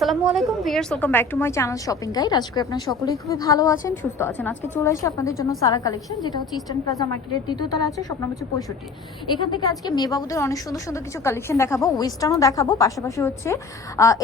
আসসালামু আলাইকুম viewers welcome back to my channel shopping guide আজকে আপনারা সকলেই খুবই ভালো আছেন, সুস্থ আছেন। আজকে চলে আসি আপনাদের জন্য সারা কালেকশন যেটা হচ্ছে ইস্টার্ন প্লাজা মার্কেটের দ্বিতীয়তলা আছে, স্বপ্ন হচ্ছে পঁয়ষট্টি। এখান থেকে আজকে মেয়েবাবুদের অনেক সুন্দর সুন্দর কিছু কালেকশন দেখাবো ওয়েস্টার্নও দেখাবো, পাশাপাশি হচ্ছে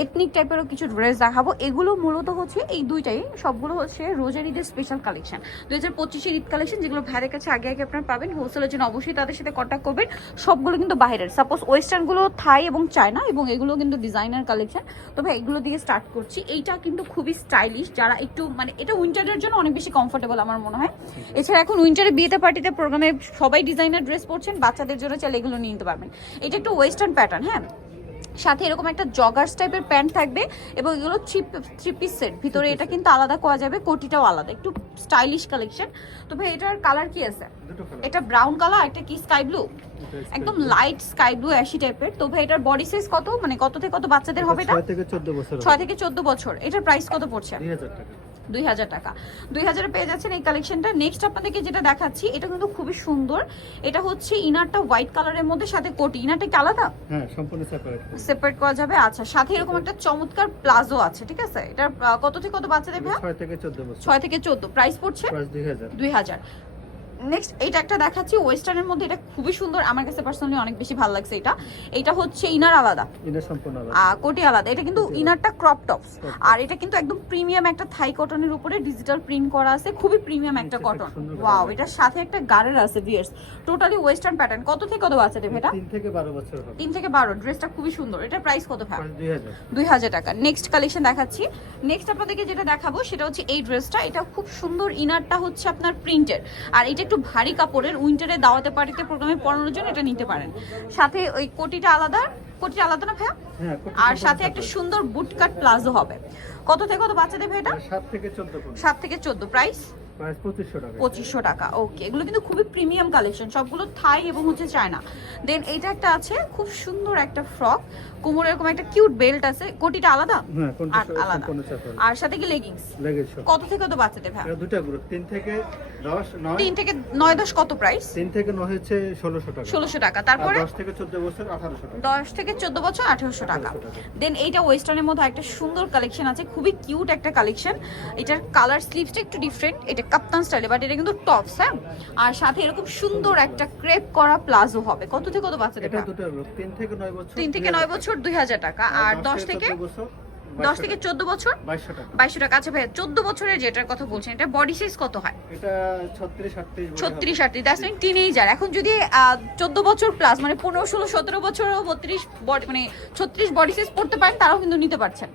এথনিক টাইপেরও কিছু ড্রেস দেখাবো। এগুলো মূলত হচ্ছে এই দুইটাই, সবগুলো হচ্ছে রোজার ঈদের স্পেশাল কালেকশন দুই হাজার পঁচিশের ঈদ কালেকশন যেগুলো ভাইয়ের কাছে আগে আগে আপনারা পাবেন হোলসেলের জন্য অবশ্যই তাদের সাথে কন্ট্যাক্ট করবেন। সবগুলো কিন্তু বাইরের। সাপোজ ওয়েস্টার্নগুলো থাই এবং চায়না এবং এগুলো কিন্তু ডিজাইনার কালেকশন তবে এগুলো দিয়ে স্টার্ট করছি। এইটা কিন্তু খুবই স্টাইলিশ যারা একটু মানে এটা উইন্টারের জন্য অনেক বেশি কমফোর্টেবল আমার মনে হয়। এছাড়া এখন উইন্টারের বিয়েতে পার্টিতে প্রোগ্রামে সবাই ডিজাইনার ড্রেস পরছেন, বাচ্চাদের জন্য চাইলে এগুলো নিয়ে নিতে পারবেন। এটা একটু ওয়েস্টার্ন প্যাটার্ন হ্যাঁ? সাথে এরকম একটা জগার্স টাইপের প্যান্ট থাকবে এবং এগুলো থ্রি থ্রি পিস সেট ভিতরে এটা কিন্তু আলাদা করা যাবে কোটিটাও আলাদা। একটু স্টাইলিশ কালেকশন তবে এটার কালার কি আছে? এটা ব্রাউন কালার একটা কি স্কাই ব্লু একদম লাইট স্কাই ব্লু অ্যাশি টাইপের তো ভাই এটার বডি সাইজ কত? মানে কত থেকে কত বাচ্চাদের হবে এটা? ছয় থেকে চোদ্দ বছর ছয় থেকে চোদ্দ বছর। এটার প্রাইস কত পড়ছে? দুই হাজার টাকা। দুই হাজার টাকা। দুই হাজারে পেয়ে যাচ্ছেন এই কালেকশনটা নেক্সট আপনাদেরকে যেটা দেখাচ্ছি এটা কিন্তু খুবই সুন্দর। এটা হচ্ছে ইনারটা হোয়াইট কালারের মধ্যে সাথে কোটি। ইনারটা কি আলাদা? হ্যাঁ সম্পূর্ণ সেপারেট সেপারেট করা যাবে? আচ্ছা সাথে এরকম একটা চমৎকার প্লাজো আছে ঠিক আছে? এটা কত থেকে কত বাচ্চাদের ভাই ছয় থেকে চোদ্দ বছর। ছয় থেকে চোদ্দ। প্রাইস পড়ছে? প্রাইস দুই হাজার। নেক্সট এটা একটা দেখাচ্ছি ওয়েস্টার্নের মধ্যে এটা খুবই সুন্দর আমার কাছে পার্সোনালি অনেক বেশি ভালো লাগছে এটা। এটা হচ্ছে ইনার আলাদা। এটা সম্পূর্ণ আলাদা। কোটি আলাদা। এটা কিন্তু ইনারটা ক্রপ টপস আর এটা কিন্তু একদম প্রিমিয়াম একটা থাই কটনের উপরে ডিজিটাল প্রিন্ট করা আছে খুবই প্রিমিয়াম একটা কটন ওয়াও। এটার সাথে একটা গাড়ের আছে ভিয়ার্স টোটালি ওয়েস্টার্ন প্যাটার্ন কত থেকে কত আছে দেবে এটা তিন থেকে বারো বছর হবে। তিন থেকে বারো। ড্রেসটা খুবই সুন্দর। এটার প্রাইস কত ভাই? প্রাইস দুই হাজার। দুই হাজার টাকা। নেক্সট কালেকশন দেখাচ্ছি। নেক্সট আপনাদেরকে যেটা দেখাবো সেটা হচ্ছে এই ড্রেসটা এটা খুব সুন্দর ইনারটা হচ্ছে আপনার প্রিন্টের আর এটা একটু ভারী কাপড়ের উইন্টারে দাওয়াতে পার্টিতে প্রোগ্রামে পড়ানোর জন্য এটা নিতে পারেন। সাথে ওই কোটিটা আলাদা কোটিটা আলাদা না ভাইয়া? হ্যাঁ আর সাথে একটা সুন্দর বুটকাট প্লাজো হবে। কত থেকে কত বাচ্চাদের ভাই এটা? এটা সাত থেকে চোদ্দ সাত থেকে চোদ্দ প্রাইস পঁচিশশো টাকা। ওকে। এগুলো কিন্তু খুবই প্রিমিয়াম কালেকশন সবগুলো থাই এবং হচ্ছে চায়না। দেন এইটা একটা আছে খুব সুন্দর একটা ফ্রক কোমরে এরকম একটা কিউট বেল্ট আছে। কোটিটা আলাদা? হ্যাঁ আর আলাদা। আর সাথে কি লেগিংস কত থেকে কত বাচ্চাদের ভাই? এটা দুটা গ্রুপ তিন থেকে দশ নয়? তিন থেকে নয় দশ কত প্রাইস তিন থেকে নয় হচ্ছে ষোলোশো টাকা। ষোলোশো টাকা। তারপরে? দশ থেকে চোদ্দ বছর আঠারোশো টাকা। দশ থেকে চোদ্দ বছর আঠেরোশো টাকা। 1800 টাকা। দেন এইটা ওয়েস্টার্নের মধ্যে একটা সুন্দর কালেকশন আছে খুবই কিউট একটা কালেকশন এটার কালার স্লিভসটা একটু ডিফারেন্ট এটা কাপ্তান স্টাইলে বাট এটা কিন্তু টপস হ্যাঁ? আর সাথে এরকম সুন্দর একটা ক্রেপ করা প্লাজো হবে। কত থেকে কত বাচ্চাদের তিন থেকে নয় বছর তিন থেকে নয় বছর দুই হাজার টাকা। আর দশ থেকে দশ থেকে চোদ্দ বছর? বাইশশো টাকা। আচ্ছা ভাই চোদ্দ বছরের যেটার কথা বলছেন এটা বডি সাইজ কত হয়? ছত্রিশ আটত্রিশ দ্যাটস মিন টিনেজার এখন যদি চোদ্দ বছর প্লাস মানে পনেরো ষোলো সতেরো বছর বত্রিশ বডি মানে ছত্রিশ বডি সাইজ পড়তে পারেন তারাও কিন্তু নিতে পারছেন।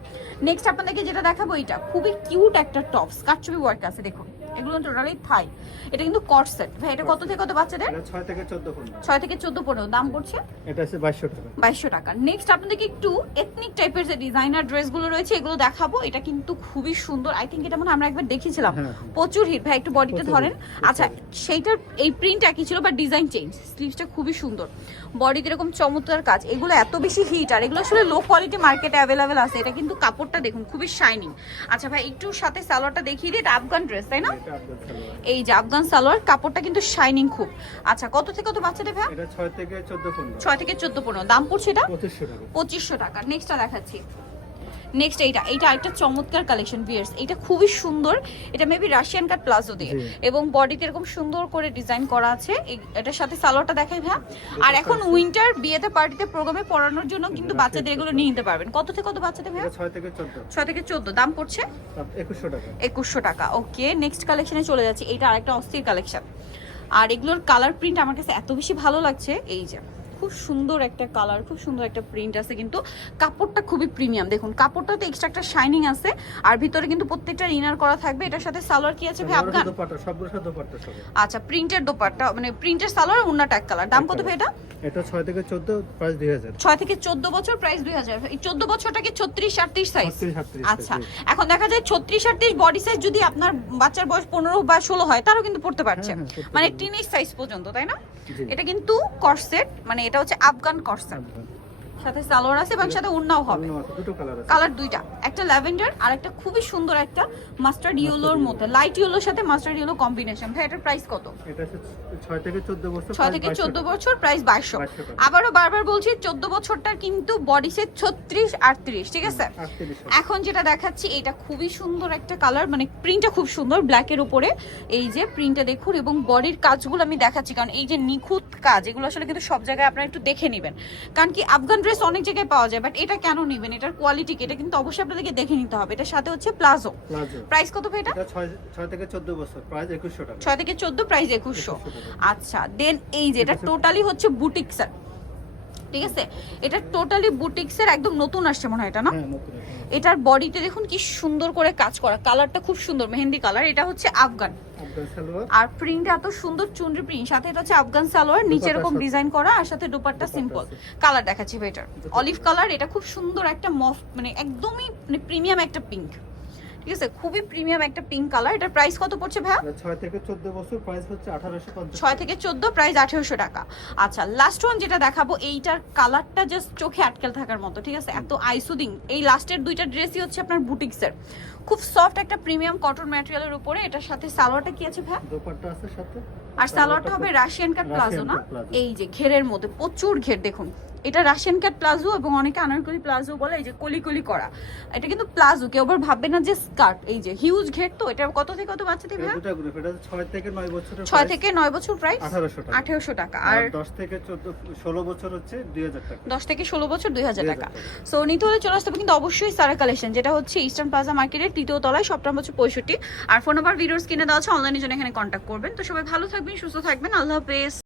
নেক্সট আপনাদেরকে যেটা দেখাবো এটা খুবই কিউট একটা টপস কাটছবি ওয়ার্ক আছে দেখুন। এগুলো টোটালি থাই এটা কিন্তু কট সেট ভাই এটা কত থেকে কত বাচ্চাদের? এটা ছয় থেকে চোদ্দ পর্যন্ত। ছয় থেকে চোদ্দ পনেরো দাম পড়ছে? এটা হচ্ছে বাইশশো টাকা। বাইশশো টাকা। নেক্সট আপনাদেরকে একটু এথনিক টাইপের যে ডিজাইনার ড্রেসগুলো রয়েছে এগুলো দেখাবো। এটা কিন্তু খুবই সুন্দর। আই থিঙ্ক এটা মনে আমরা একবার দেখেছিলাম। হ্যাঁ, হ্যাঁ। প্রচুর হিট ভাই একটু বডিটা ধরেন। আচ্ছা সেইটার এই প্রিন্ট একই ছিল বা ডিজাইন চেঞ্জ স্লিভসটা খুবই সুন্দর। বডিতে এরকম চমৎকার কাজ। এগুলো এত বেশি হিট আর এগুলো আসলে লো কোয়ালিটি মার্কেটে অ্যাভেলেবেল আছে। এটা কিন্তু কাপড়টা দেখুন খুবই শাইনিং আচ্ছা ভাই একটু সাথে সালোয়ারটা দেখিয়ে দিই। এটা আফগান ড্রেস তাই না। এই যে আফগান সালোয়ার কাপড়টা কিন্তু শাইনিং খুব। আচ্ছা কত থেকে কত বাচ্চা দেবে এটা ছয় থেকে চোদ্দ পনেরো ছয় থেকে চোদ্দ পনেরো দাম পড়ছে এটা? পঁচিশশো টাকা। পঁচিশশো টাকা। নেক্সটটা দেখাচ্ছি। নেক্সট এইটা এইটা একটা চমৎকার কালেকশন বিয়ার্স এটা খুবই সুন্দর। এটা মেবি রাশিয়ান কাট প্লাজো দিয়ে। এবং বডিতে এরকম সুন্দর করে ডিজাইন করা আছে। এটার সাথে সালোয়ারটা দেখাই ভাই আর এখন উইন্টার বিয়েতে পার্টিতে প্রোগ্রামে পড়ানোর জন্য কিন্তু বাচ্চাদের এগুলো নিয়ে নিতে পারবেন। কত থেকে কত বাচ্চাদের ভাই এটা ছয় থেকে চোদ্দ। ছয় থেকে চোদ্দ। দাম পড়ছে? একুশশো টাকা। একুশশো টাকা। ওকে নেক্সট কালেকশনে চলে যাচ্ছি। এটা আরেকটা অস্থির কালেকশন আর এগুলোর কালার প্রিন্ট আমার কাছে এত বেশি ভালো লাগছে। এই যে। খুব সুন্দর একটা কালার খুব সুন্দর একটা প্রিন্ট আছে কিন্তু কাপড়টা খুবই প্রিমিয়াম দেখুন কাপড়টাতে এক্সট্রা একটা শাইনিং আছে আর ভিতরে কিন্তু প্রত্যেকটা ইনার করা থাকবে। এটার সাথে সালোয়ার কি আছে ভাই? আফগান? দোপাট্টা সবগুলো সাথে দোপাট্টা আচ্ছা প্রিন্টের দোপাট্টা মানে প্রিন্টের সালোয়ার উন্নাটা এক কালার দাম কত ভাই এটা? এটা ছয় থেকে চোদ্দ প্রাইস দুই হাজার। ছয় থেকে চোদ্দ বছর প্রাইস দুই হাজার। এই চোদ্দ বছরটা কি ছত্রিশ আটত্রিশ সাইজ ছত্রিশ আটত্রিশ আচ্ছা। এখন দেখা যায় ছত্রিশ আটত্রিশ বডি সাইজ যদি আপনার বাচ্চার বয়স পনেরো বা ষোলো হয় তারও কিন্তু পড়তে পারছে। হ্যাঁ, হ্যাঁ, মানে। টিনেজ সাইজ পর্যন্ত তাই না? এটা কিন্তু কর্সেট মানে এটা হচ্ছে আফগান কর্সেট সাথে সালোয়ার আছে এবং সাথে উন্নাও হবে। দুটো কালার আছে। কালার দুইটা। একটা ল্যাভেন্ডার আর একটা খুবই সুন্দর একটা মাস্টার্ড ইয়েলোর মধ্যে। লাইট ইয়েলোর সাথে মাস্টার্ড ইয়েলো কম্বিনেশন। ভাই এটার প্রাইস কত? এটা হচ্ছে ছয় থেকে চোদ্দ বছর ছয় থেকে চোদ্দ বছর প্রাইস বাইশশো। 2200 টাকা। আবারও বারবার বলছি চোদ্দ বছরটার কিন্তু বডি সেট ছত্রিশ আটত্রিশ ঠিক আছে? এখন যেটা দেখাচ্ছি এটা খুবই সুন্দর একটা কালার মানে প্রিন্টটা খুব সুন্দর ব্ল্যাকের উপরে। এই যে প্রিন্টটা দেখুন এবং বডির কাজগুলো আমি দেখাচ্ছি কারণ এই যে নিখুঁত কাজ এগুলো আসলে কিন্তু সব জায়গায় আপনারা একটু দেখে নেবেন। কারণ কি আফগান ড্রেস অনেক জায়গায় পাওয়া যায় বাট এটা কেন নেবেন? এটার কোয়ালিটি কি? এটা কিন্তু অবশ্যই আপনাদেরকে দেখে নিতে হবে। এটার সাথে হচ্ছে প্লাজো। প্রাইস কত ভাই এটা? এটা ছয় ছয় থেকে চোদ্দ বছর। প্রাইস 2100 টাকা। 6 থেকে চোদ্দ প্রাইস 2100 আচ্ছা দেন এই যে এটা টোটালি হচ্ছে বুটিক স্যার ঠিক আছে? এটা টোটালি বুটিক্সের একদম নতুন আসছে মনে হয় এটা না? হ্যাঁ। এটার বডিতে দেখুন কি সুন্দর করে কাজ করা। কালারটা খুব সুন্দর মেহেন্দি কালার এটা হচ্ছে আফগান। আর প্রিন্ট এত সুন্দর চুনরি প্রিন্ট সাথে এটা হচ্ছে আফগান সালোয়ার নিচে এরকম ডিজাইন করা আর সাথে দুপাট্টা সিম্পল কালার দেখাচ্ছি বেটার। অলিভ কালার এটা খুব সুন্দর একটা মফ মানে একদমই মানে প্রিমিয়াম একটা পিঙ্ক ঠিক আছে খুবই প্রিমিয়াম একটা পিঙ্ক কালার এটার প্রাইস কত পড়ছে এটা ছয় থেকে চোদ্দ বছর প্রাইস হচ্ছে আঠারোশো পঞ্চাশ। ছয় থেকে চোদ্দ প্রাইস আঠেরোশো টাকা। আচ্ছা লাস্ট ওয়ান যেটা দেখাবো এইটার কালারটা জাস্ট চোখে আটকেল থাকার মতো ঠিক আছে? এত আইসুদিং এই লাস্টের দুইটা ড্রেসই হচ্ছে আপনার বুটিক্সের খুব সফট একটা প্রিমিয়াম কটন ম্যাটেরিয়ালের উপরে। এটার সাথে সালোয়ারটা কি আছে ভাই দোপাট্টা আছে সাথে। আর সালোয়ারটা হবে রাশিয়ান কাট প্লাজো না? এই যে ঘেরের মধ্যে প্রচুর ঘের দেখুন। এটা রাশিয়ান কাট প্লাজো এবং অনেকে আনারকলি প্লাজো বলে এই যে কলি কলি করা। এটা কিন্তু প্লাজো কেউ আবার ভাববে না যে স্কার্ট এই যে হিউজ ঘের তো এটা কত থেকে কত বাচ্চা হচ্ছে ছয় থেকে নয় বছরের ছয় থেকে নয় বছর প্রাইস আঠারোশো টাকা। আর দশ থেকে ষোলো বছর হচ্ছে দুই হাজার টাকা। দশ থেকে ষোলো বছর দুই হাজার 2000 টাকা। টাকা। সো নিতে হলে চলে আসতে হবে কিন্তু অবশ্যই সারা কালেকশন যেটা হচ্ছে ইস্টার্ন প্লাজা মার্কেটের তৃতীয় তলায় সবটা হচ্ছে পঁয়ষট্টি। আর ফোন নাম্বার ভিডিওস কিনে দেওয়া আছে অনলাইনের জন্য এখানে কন্ট্যাক্ট করবেন। তো সবাই ভালো থাকবেন সুস্থ থাকবেন। আল্লাহ হাফেজ।